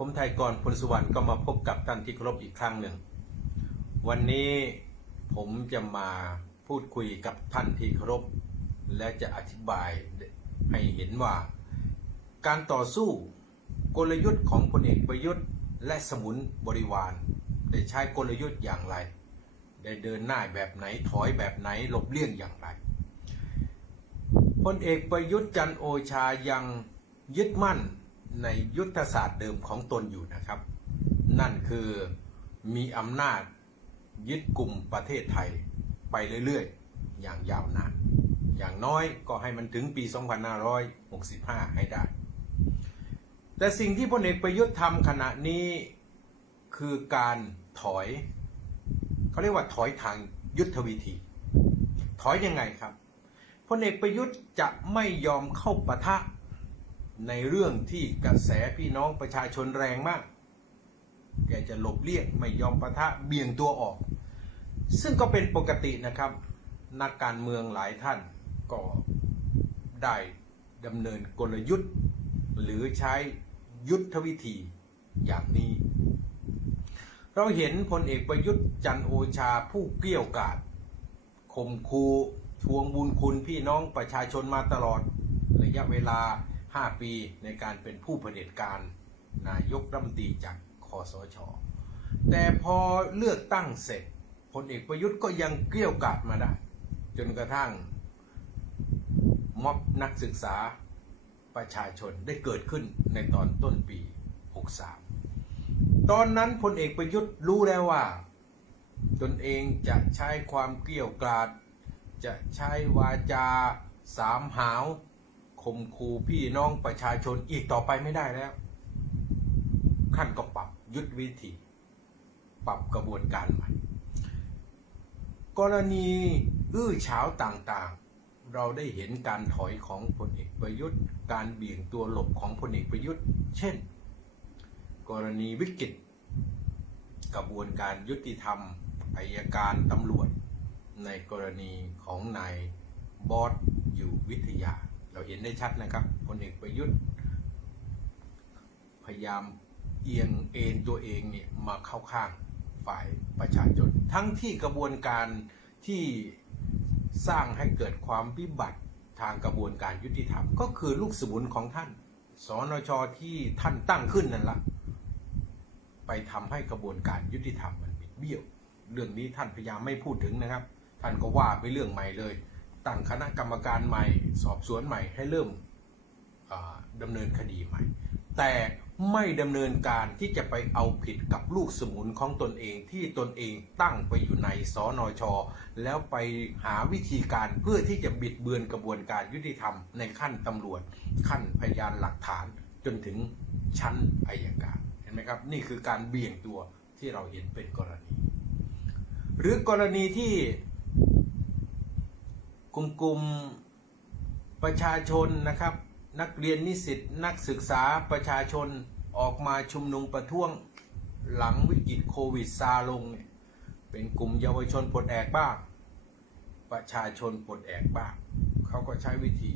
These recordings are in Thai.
ผมไทยกรพลสุวรรณก็มาพบกับท่านที่เคารพอีกครั้งหนึ่ง วันนี้ผมจะมาพูดคุยกับท่านที่เคารพและจะอธิบายให้เห็นว่า การต่อสู้กลยุทธ์ของพลเอกประยุทธ์ และสมุนบริวาร ได้ใช้กลยุทธ์อย่างไร ได้เดินหน้าแบบไหนถอยแบบไหนหลบเลี่ยงอย่างไรพลเอกประยุทธ์จันโอชายังยึดมั่น ในยุทธศาสตร์เดิมของตนอยู่นะครับ นั่นคือมีอำนาจยึดกลุ่มประเทศไทยไปเรื่อยๆ อย่างยาวนาน อย่างน้อยก็ให้มันถึงปี 2565 ให้ได้ แต่สิ่งที่พลเอกประยุทธ์ทำขณะนี้คือการถอย เขาเรียกว่าถอยทางยุทธวิธี ถอยยังไงครับพลเอกประยุทธ์จะไม่ยอมเข้าปะทะ ในเรื่องที่กระแสพี่น้องประชาชนแรงมาก แกจะหลบเลี่ยงไม่ยอมปะทะเบี่ยงตัวออก ซึ่งก็เป็นปกตินะครับ นักการเมืองหลายท่านก็ได้ดำเนินกลยุทธ์ หรือใช้ยุทธวิธีอย่างนี้ เราเห็นพลเอกประยุทธ์จันโอชาผู้เกลี้ยวกล่อมข่มคูทวงบุญคุณพี่น้องประชาชนมาตลอดระยะเวลา 5 ปีในการเป็นผู้เผด็จการนายกรัฐมนตรีจากคอสช แต่พอเลือกตั้งเสร็จพลเอกประยุทธ์ก็ยังเกลี้ยวกล่อมมาได้ จนกระทั่งม็อบนักศึกษาประชาชนได้เกิดขึ้นในตอนต้นปี 63 ตอนนั้นพลเอกประยุทธ์รู้แล้วว่า ตนเองจะใช้ความเกลี้ยวกล่อมจะใช้วาจาสามหาว ข่มขู่พี่น้องประชาชนอีกต่อไปไม่ได้แล้วขั้นก็ปรับยุทธวิธี ปรับกระบวนการใหม่ กรณีอื้อฉาวต่างๆ เราได้เห็นการถอยของพลเอกประยุทธ์ การเบี่ยงตัวหลบของพลเอกประยุทธ์ เช่น กรณีวิกฤต กระบวนการยุติธรรมอายการตำรวจ ในกรณีของนายบอสอยู่วิทยา เราเห็นได้ชัดนะครับพลเอกประยุทธ์ พยายามเอียงเอ็นตัวเองเนี่ยมาเข้าข้างฝ่ายประชาชนทั้งที่กระบวนการที่สร้างให้เกิดความวิบัติทางกระบวนการยุติธรรม ก็คือลูกสมุนของท่าน สนชที่ท่านตั้งขึ้นนั่นละไปทำให้กระบวนการยุติธรรมมันบิดเบี้ยว เรื่องนี้ท่านพยายามไม่พูดถึงนะครับ ท่านก็ว่าไปเรื่องใหม่เลย ตั้งคณะกรรมการใหม่ สอบสวนใหม่ให้เริ่มอ่าดำเนินคดีใหม่ แต่ไม่ดำเนินการที่จะไปเอาผิดกับลูกสมุนของตนเองที่ตนเองตั้งไปอยู่ในสอนอชอแล้วไปหาวิธีการเพื่อที่จะบิดเบือนกระบวนการยุติธรรมในขั้นตำรวจ ขั้นพยานหลักฐานจนถึงชั้นอายการเห็นไหมครับ นี่คือการเบี่ยงตัวที่เราเห็นเป็นกรณี หรือกรณีที่ กลุ่มกลุ่มประชาชนนะครับ นักเรียนนิสิตนักศึกษาประชาชนออกมาชุมนุมประท้วงหลังวิกฤตโควิดซาลง เป็นกลุ่มเยาวชนปลดแอกบ้าง ประชาชนปลดแอกบ้าง เขาก็ใช้วิธี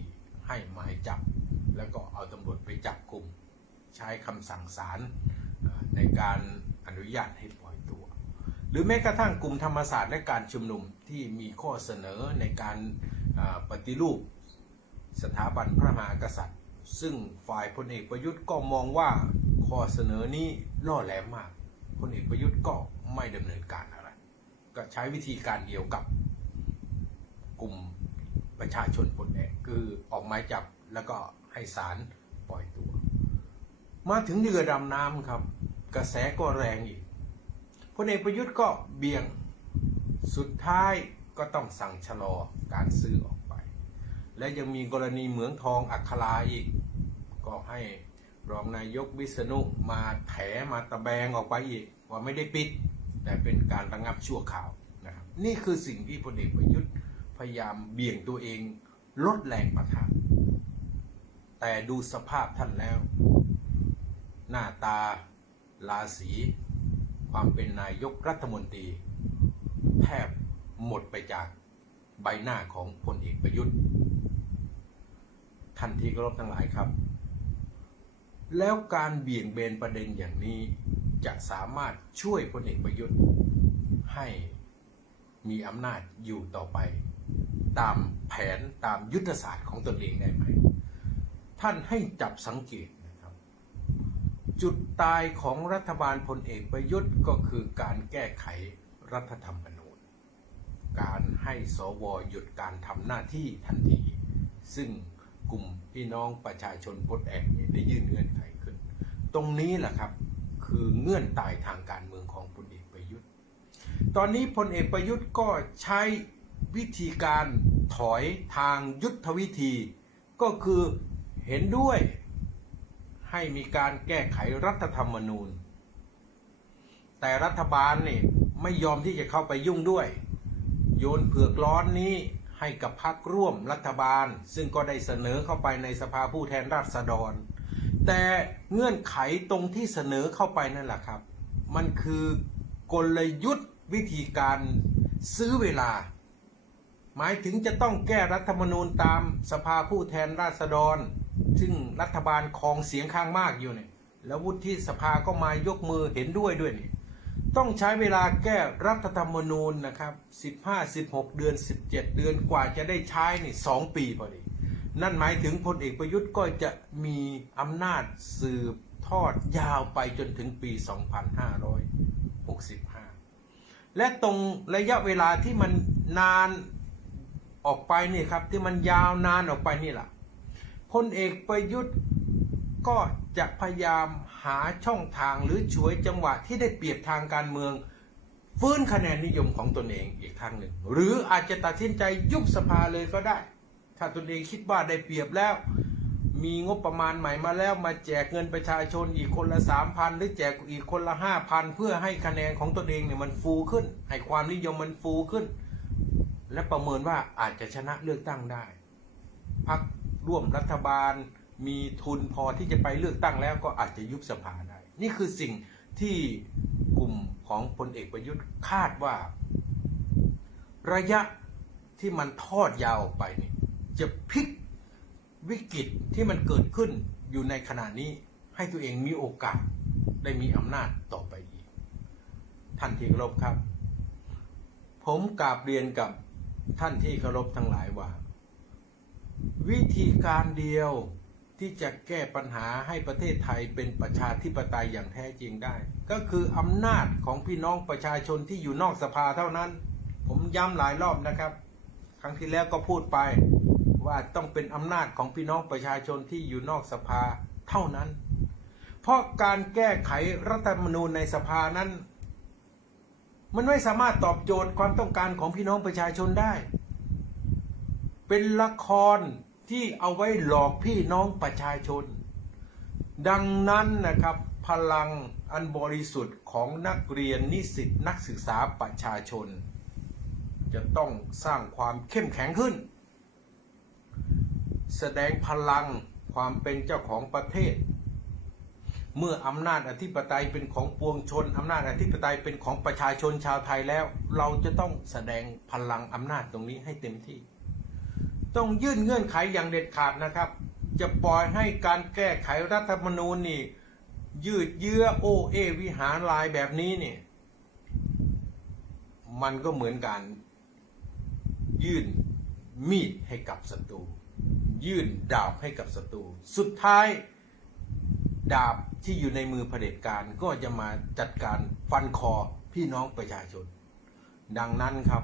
ให้หมายจับ แล้วก็เอาตำรวจไปจับกลุ่ม ใช้คำสั่งศาลในการอนุญาตให้ป หรือแม้กระทั่งกลุ่มธรรมศาสตร์และการชุมนุมที่มีข้อเสนอในการปฏิรูปสถาบันพระมหากษัตริย์ ซึ่งฝ่ายพลเอกประยุทธ์ก็มองว่าข้อเสนอนี้ล่อแหลมมากพลเอกประยุทธ์ก็ไม่ดำเนินการอะไร ก็ใช้วิธีการเดียวกับกลุ่มประชาชนปลดแอกคือออกหมายจับแล้วก็ให้ศาลปล่อยตัว มาถึงเรือดำน้ำครับ กระแสก็แรงอีก พลเอกประยุทธ์ก็เบี่ยงสุดท้ายก็ต้องสั่งชะลอการซื้อออกไป และยังมีกรณีเหมืองทองอัคราอีก ก็ให้รองนายกวิษณุมาแถมาตะแบงออกไปอีก ว่าไม่ได้ปิด แต่เป็นการระงับชั่วข่าวนะครับนี่คือสิ่งที่พลเอกประยุทธ์พยายามเบี่ยงตัวเองลดแรงประทะแต่ดูสภาพท่านแล้ว หน้าตาราศี ความเป็นนายกรัฐมนตรี แทบหมดไปจากใบหน้าของพลเอกประยุทธ์ท่านที่เคารพทั้งหลายครับ แล้วการเบี่ยงเบนประเด็นอย่างนี้จะสามารถช่วยพลเอกประยุทธ์ ให้มีอำนาจอยู่ต่อไป ตามแผนตามยุทธศาสตร์ของตนเองได้ไหม ท่านให้จับสังเกต จุดตายของรัฐบาลพลเอกประยุทธ์ก็คือการแก้ไขรัฐธรรมนูญ การให้สวหยุดการทำหน้าที่ทันที ซึ่งกลุ่มพี่น้องประชาชนปลดแอกเนี่ยได้ยื่นเงื่อนไขขึ้น ตรงนี้แหละครับคือเงื่อนตายทางการเมืองของพลเอกประยุทธ์ ตอนนี้พลเอกประยุทธ์ก็ใช้วิธีการถอยทางยุทธวิธี ก็คือเห็นด้วย ให้มีการแก้ไขรัฐธรรมนูญ แต่รัฐบาลนี่ไม่ยอมที่จะเข้าไปยุ่งด้วย โยนเผือกร้อนนี้ให้กับพรรคร่วมรัฐบาล ซึ่งก็ได้เสนอเข้าไปในสภาผู้แทนราษฎร แต่เงื่อนไขตรงที่เสนอเข้าไปนั่นแหละครับ มันคือกลยุทธ์วิธีการซื้อเวลา หมายถึงจะต้องแก้รัฐธรรมนูญตามสภาผู้แทนราษฎร ซึ่งรัฐบาลครองเสียงข้างมากอยู่เนี่ยแล้ววุฒิสภาก็มายกมือเห็นด้วยด้วยเนี่ยต้องใช้เวลาแก้รัฐธรรมนูญนะครับ15 16 เดือน 17 เดือนกว่าจะได้ใช้นี่2ปีพอดี นั่นหมายถึงพลเอกประยุทธ์ก็จะมีอำนาจสืบทอดยาวไปจนถึงปี 2565 และตรงระยะเวลาที่มันนานออกไปนี่ครับที่มันยาวนานออกไปนี่แหละ พลเอกประยุทธ์ก็จะพยายามหาช่องทางหรือฉวยจังหวะที่ได้เปรียบทางการเมืองฟื้นคะแนนนิยมของตนเองอีกครั้งหนึ่ง หรืออาจจะตัดสินใจยุบสภาเลยก็ได้ ถ้าตนเองคิดว่าได้เปรียบแล้ว มีงบประมาณใหม่มาแล้วมาแจกเงินประชาชนอีกคนละสามพันหรือแจกอีกคนละห้าพันเพื่อให้คะแนนของตนเองเนี่ยมันฟูขึ้น ให้ความนิยมมันฟูขึ้น และประเมินว่าอาจจะชนะเลือกตั้งได้พักร่ ร่วมรัฐบาล มีทุนพอที่จะไปเลือกตั้งแล้วก็อาจจะยุบสภาได้ นี่คือสิ่งที่กลุ่มของพลเอกประยุทธ์คาดว่า ระยะที่มันทอดยาวออกไปนี่จะพลิกวิกฤตที่มันเกิดขึ้นอยู่ในขณะนี้ให้ตัวเองมีโอกาสได้มีอำนาจต่อไปอีก ท่านที่เคารพครับ ผมกราบเรียนกับท่านที่เคารพทั้งหลายว่า วิธีการเดียวที่จะแก้ปัญหาให้ประเทศไทยเป็นประชาธิปไตยอย่างแท้จริงได้ ก็คืออำนาจของพี่น้องประชาชนที่อยู่นอกสภาเท่านั้น ผมย้ำหลายรอบนะครับ ครั้งที่แล้วก็พูดไปว่าต้องเป็นอำนาจของพี่น้องประชาชนที่อยู่นอกสภาเท่านั้น เพราะการแก้ไขรัฐธรรมนูญในสภานั้น มันไม่สามารถตอบโจทย์ความต้องการของพี่น้องประชาชนได้ เป็นละคร ที่เอาไว้หลอกพี่น้องประชาชน ดังนั้นนะครับพลังอันบริสุทธิ์ของนักเรียนนิสิตนักศึกษาประชาชน จะต้องสร้างความเข้มแข็งขึ้น แสดงพลังความเป็นเจ้าของประเทศ เมื่ออำนาจอธิปไตยเป็นของปวงชนอำนาจอธิปไตยเป็นของประชาชนชาวไทยแล้ว เราจะต้องแสดงพลังอำนาจตรงนี้ให้เต็มที่ ต้องยื่นเงื่อนไขอย่างเด็ดขาดนะครับ จะปล่อยให้การแก้ไขรัฐธรรมนูญนี่ ยืดเยื้อโอเอวิหารลายแบบนี้นี่ มันก็เหมือนการยื่นมีดให้กับศัตรูยื่นดาบให้กับศัตรูสุดท้ายดาบที่อยู่ในมือเผด็จการก็จะมาจัดการฟันคอพี่น้องประชาชน ดังนั้นครับ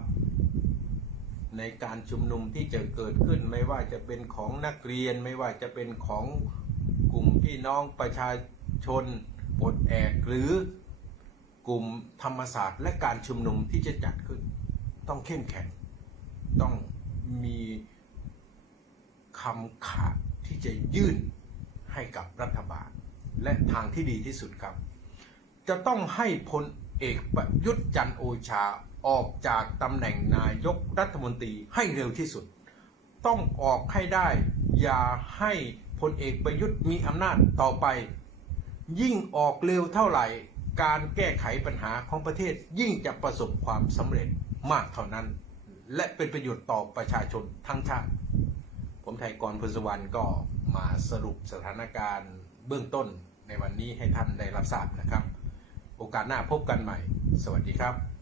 ในการชุมนุมที่จะเกิดขึ้น ไม่ว่าจะเป็นของนักเรียน ไม่ว่าจะเป็นของกลุ่มพี่น้องประชาชนปลดแอกหรือกลุ่มธรรมศาสตร์ และการชุมนุมที่จะจัดขึ้น ต้องเข้มแข็ง ต้องมีคำขาดที่จะยื่นให้กับรัฐบาล และทางที่ดีที่สุดครับ จะต้องให้พล เอกประยุทธ์จันโอชาออกจากตำแหน่งนายกรัฐมนตรีให้เร็วที่สุด ต้องออกให้ได้ อย่าให้พลเอกประยุทธ์มีอำนาจต่อไป ยิ่งออกเร็วเท่าไหร่ การแก้ไขปัญหาของประเทศยิ่งจะประสบความสำเร็จมากเท่านั้น และเป็นประโยชน์ต่อประชาชนทั้งชาติ ผมไทยกรพุทธวรรณก็มาสรุปสถานการณ์เบื้องต้นในวันนี้ให้ท่านได้รับทราบนะครับ โอกาสหน้าพบกันใหม่ สวัสดีครับ